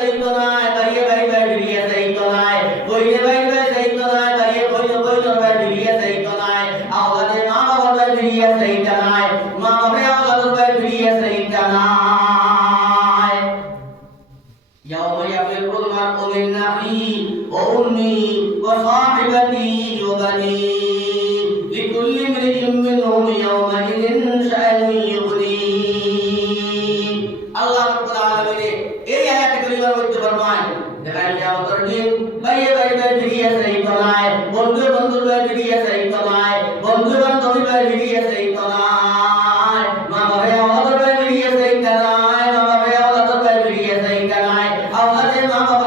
নাই দাঁড়িয়ে বাড়ি বাড়ি ফিরিয়ে যাইতো নাই বইলে বাড়ি বাড়ি যাইতো নাই দাঁড়িয়ে বইলে বইলে বাড়ি ফিরিয়ে যাইতো নাই আওলাদে মা বাবার বাড়ি ফিরিয়ে যাইতো নাই মা বাবা আওলাদের বাড়ি ফিরিয়ে যাইতো নাই ইয়াউমা ইয়াফিরুল মার'উ মিন আখিহি ওয়া উম্মিহি ওয়া সাহিবাতিহি ওয়া বানিহি লিকুল্লি ইমরিইন মিনহুম ইয়াওমাইযিন শা'নুন ইউগনিহি আল্লাহ রাব্বুল আলামিন এই আয়াতে কারিমার মধ্যে ফরমান দেখায় কিয়ামতের দিন বাইরে বাইরে ফিরিয়ে যাইতো নাই বন্ধু বন্ধুর বাড়ি ফিরিয়ে যাইতো নাই বন্ধু বান্ধবীর বাড়ি ফিরিয়ে যাইতো নাই মা বাবা আওলাদের বাড়ি ফিরিয়ে যাইতো নাই মা বাবা আওলাদের বাড়ি ফিরিয়ে যাইতো নাই আওলাদে মা বাবা